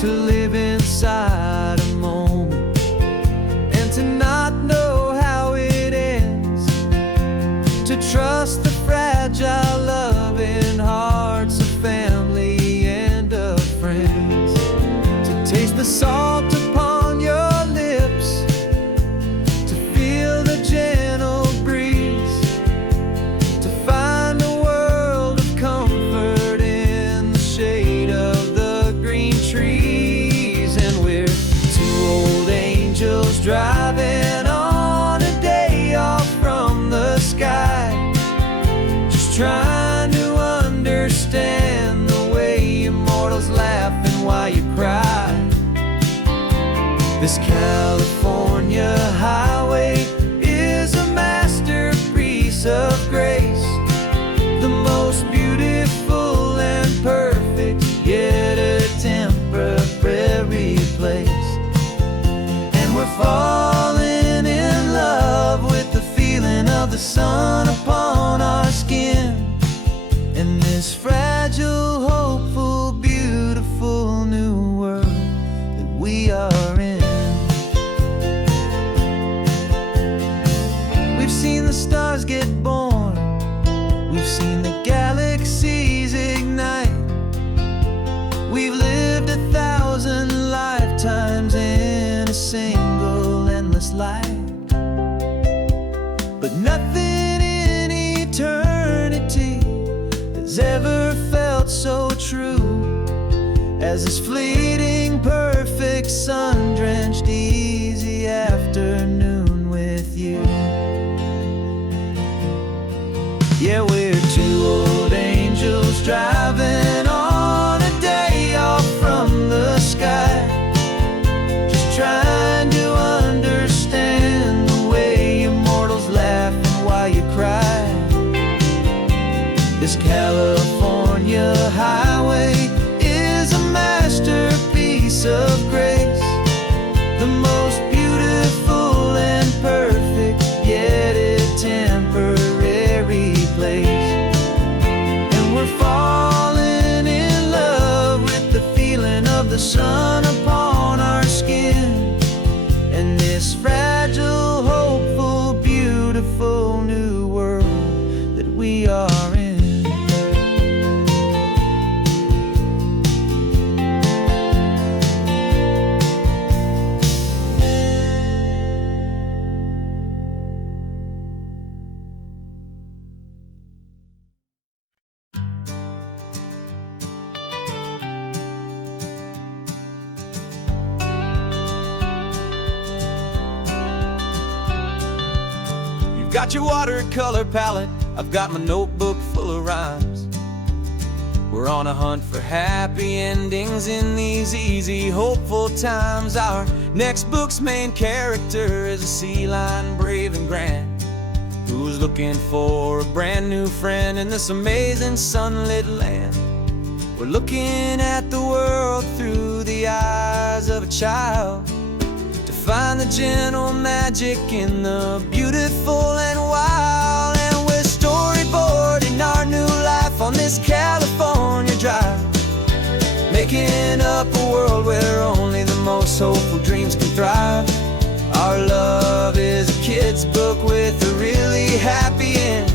to live inside a moment and to not know how it ends, to trust the fragile loving hearts of family and of friends, to taste the salt upon your lips, to feel the gentle breeze, to find a world of comfort in the shade of the green trees. And we're two old angels driving on a day off from the sky, just trying to understand the way immortals laugh and why you cry. This California highway is a masterpiece of grace, the most beautiful and perfect, yet a temporary place. And we're falling in love with the feeling of the sun upon our skin, in this fragile, hopeful, beautiful new world that we are in. We've seen the stars get born, we've seen the galaxies ignite, we've lived 1,000 lifetimes in a single endless life, but nothing in eternity has ever felt so true as this fleeting, perfect, sun-drenched, easy afternoon with you. Yeah, we're two old angels driving on a day off from the sky, just trying to understand the way immortals laugh and why you cry. This California highway is a masterpiece of grace, the most beautiful and perfect, yet a temporary place. And we're falling in love with the feeling of the sun upon our skin, and this fragile, hopeful, beautiful new world that we are in. got your watercolor palette, I've got my notebook full of rhymes. We're on a hunt for happy endings in these easy, hopeful times. Our next book's main character is a sea lion, brave and grand, who's looking for a brand new friend in this amazing sunlit land. We're looking at the world through the eyes of a child, to find the gentle magic in the beautiful and wild. And we're storyboarding our new life on this California drive, making up a world where only the most hopeful dreams can thrive. Our love is a kid's book with a really happy end,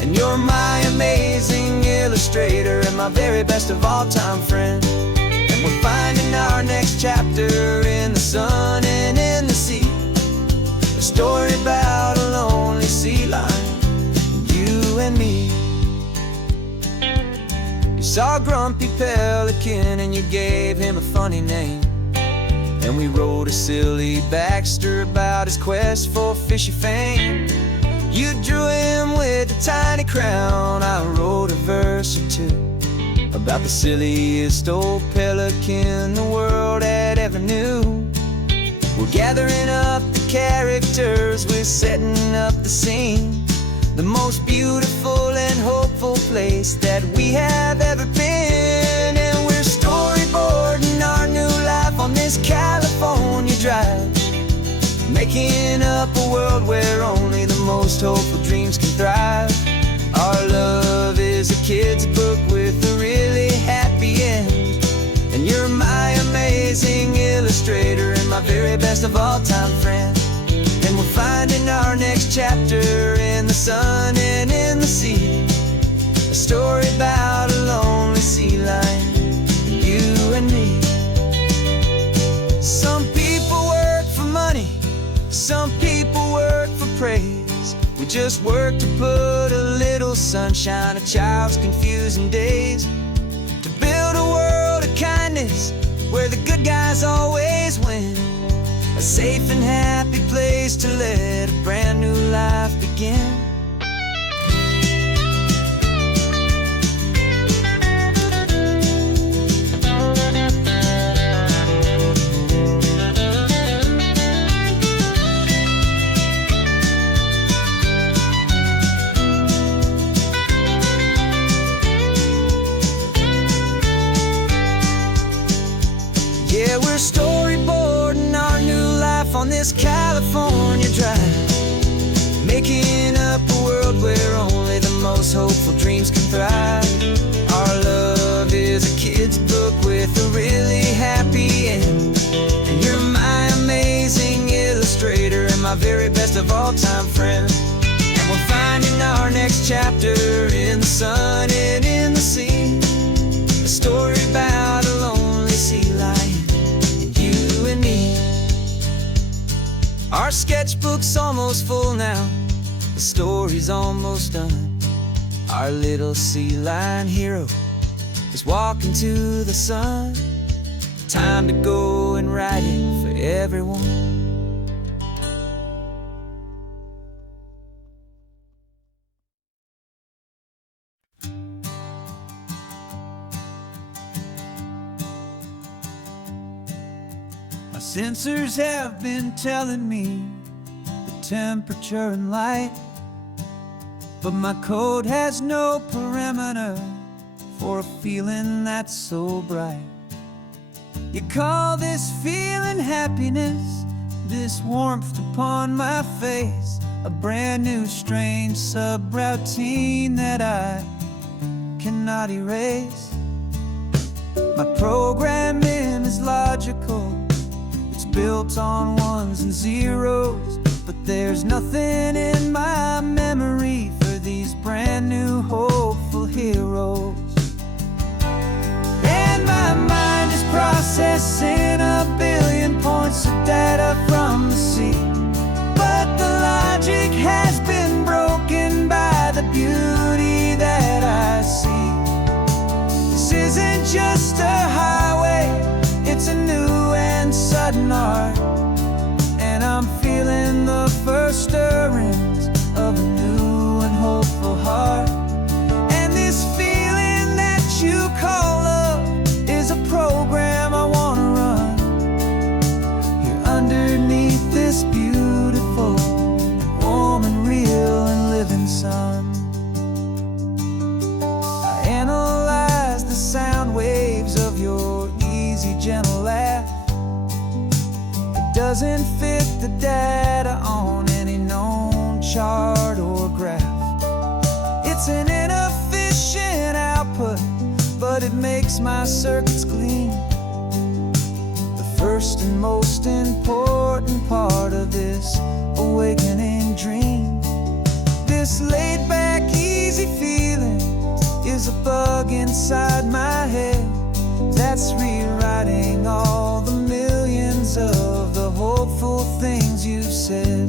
and you're my amazing illustrator and my very best of all time friend. And we're finding our next chapter in the sun and in the sea, a story about a lonely sea lion, you and me. You saw a grumpy pelican and you gave him a funny name, and we wrote a silly Baxter about his quest for fishy fame. You drew him with a tiny crown, I wrote a verse or two about the silliest old pelican the world had ever knew. We're gathering up the characters, we're setting up the scene, the most beautiful and hopeful place that we have ever been. And we're storyboarding our new life on this California drive, making up a world where only the most hopeful dreams can thrive. Our love is a kid's book with a really happy end, and you're my amazing illustrator and my very best of all time friend. And we're finding our next chapter in the sun and in the sea, a story about a lonely sea lion, you and me. Some people work for money, some people work for praise. We just work to put a little sunshine in a child's confusing days, to build a world of kindness where the good guys always win, a safe and happy place to let a brand new life begin. Yeah, we're storyboarding our new life on this California drive, making up a world where only the most hopeful dreams can thrive. Our love is a kid's book with a really happy end, and you're my amazing illustrator and my very best of all time friend. And we're finding our next chapter in the sun and in the sea, a story about a lonely sea lion, you and me. Our sketchbook's almost full now, the story's almost done. Our little sea lion hero is walking to the sun. Time to go and write it for everyone. My sensors have been telling me the temperature and light, but my code has no perimeter for a feeling that's so bright. You call this feeling happiness, this warmth upon my face, a brand new strange subroutine that I cannot erase. My programming is logical, it's built on ones and zeros, but there's nothing in my memory for these brand new hopeful heroes. And my mind is processing a billion points of data from the sea, but the logic has been broken by the beauty that I see. This isn't just a highway, it's a new and sudden art, and I'm feeling the first stirrings doesn't fit the data on any known chart or graph. It's an inefficient output, but it makes my circuits clean. The first and most important part of this awakening dream. This laid-back, easy feeling is a bug inside my head that's rewriting all the millions of the hopeful things you've said.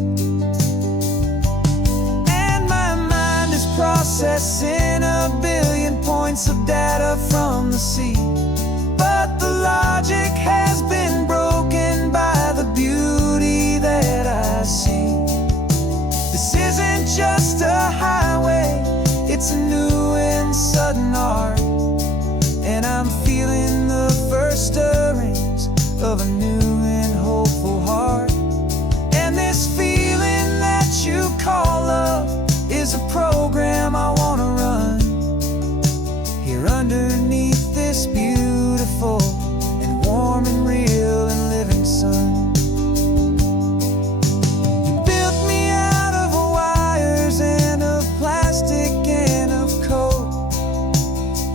And my mind is processing a billion points of data from the sea, but the logic has been broken by the beauty that I see. This isn't just a highway, it's a new and sudden art, and I'm feeling the first stirrings of a new and hopeful heart. And this feeling that you call love is a program I want to run here underneath this beautiful and warm and real and living sun. You built me out of wires and of plastic and of code.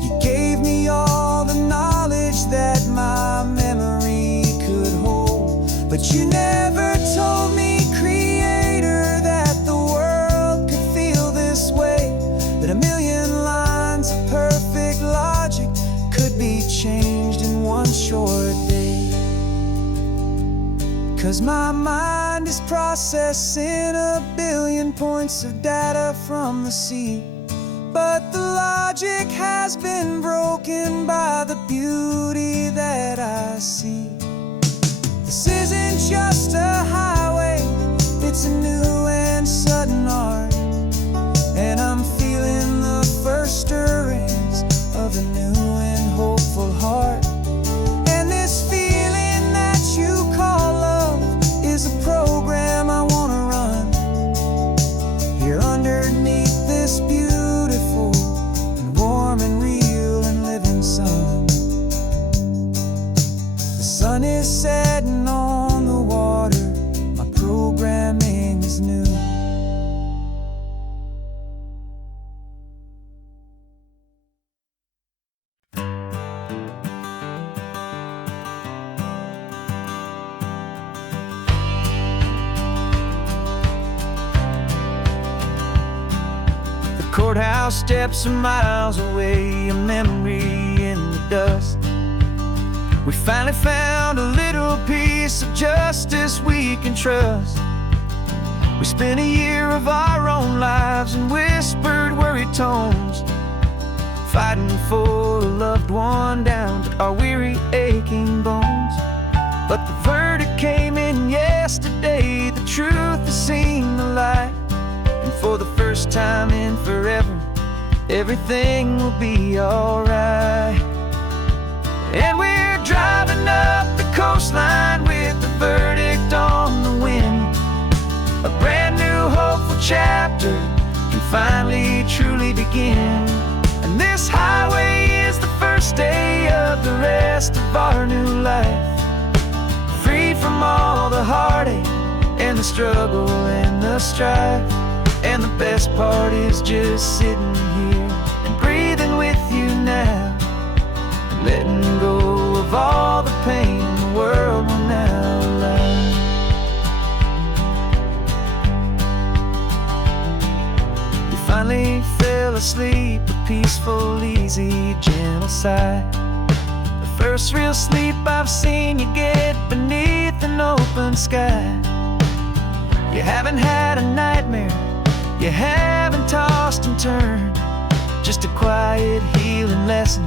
You gave me all the knowledge that my memory could hold, but you never told me, Creator, that the world could feel this way, that a million lines of perfect logic could be changed in one short day. 'Cause my mind is processing a billion points of data from the sea, but the logic has been broken by the beauty that I see. This isn't just a highway, it's a new and sudden art, and I'm feeling the first stirrings of a new and hopeful heart. And this feeling that you call love is a program I want to run here underneath this beautiful and warm and real and living sun. The sun is setting on the water, my programming is new. Courthouse steps are miles away, a memory in the dust. We finally found a little piece of justice we can trust. We spent a year of our own lives in whispered, worried tones, fighting for a loved one down to our weary, aching bones. But the verdict came in yesterday, the truth has seen the light. And for the first time in forever, everything will be alright. And we're driving up the coastline with the verdict on the wind. A brand new hopeful chapter can finally truly begin. And this highway is the first day of the rest of our new life, free from all the heartache and the struggle and the strife. And the best part is just sitting here and breathing with you now, letting go of all the pain the world will now allow. You finally fell asleep, a peaceful, easy, gentle sigh. The first real sleep I've seen you get beneath an open sky. You haven't had a nightmare, you haven't tossed and turned, just a quiet healing lesson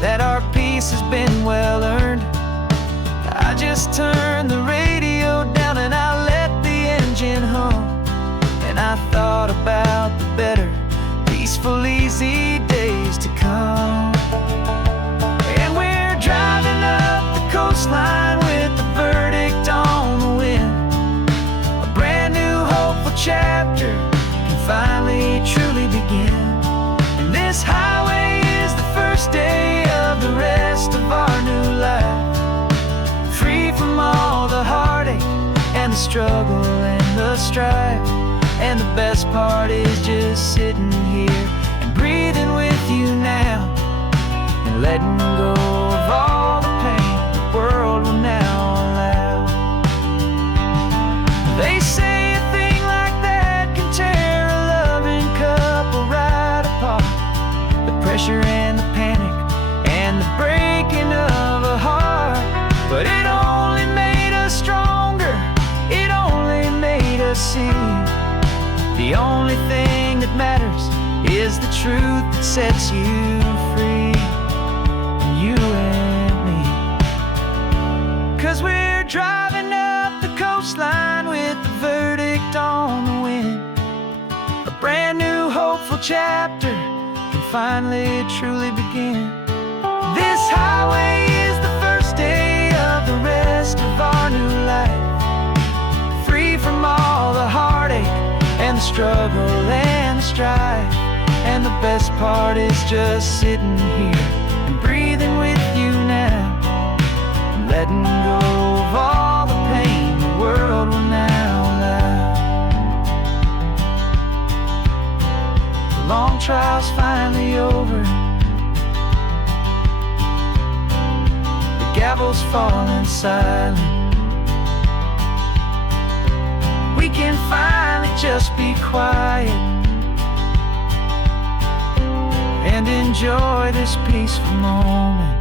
that our peace has been well earned. I just turned the radio down and I let the engine hum, and I thought about the better, peaceful, easy days to come. And we're driving up the coastline with the verdict on the wind. A brand new hopeful chapter finally truly begin. And this highway is the first day of the rest of our new life, free from all the struggle and the strife. And the best part is just sitting here and breathing with you now, and letting go of all the pain the world will now allow. They say a thing like that can tear a loving couple right apart. The pressure and the panic and the breaking of a heart. But it only made us stronger, it only made us see the only thing that matters is the truth that sets you free, you and me. 'Cause we're driving up the coastline with the verdict on the wind. A brand new hopeful chapter can finally truly begin. This highway is the first day of the rest of our new life, free from all the heartache and the struggle and the strife. And the best part is just sitting here and breathing with you now, and letting go of all the pain the world will now allow. The long trial's finally over, the gavel's falling silent. We can finally just be quiet and enjoy this peaceful moment.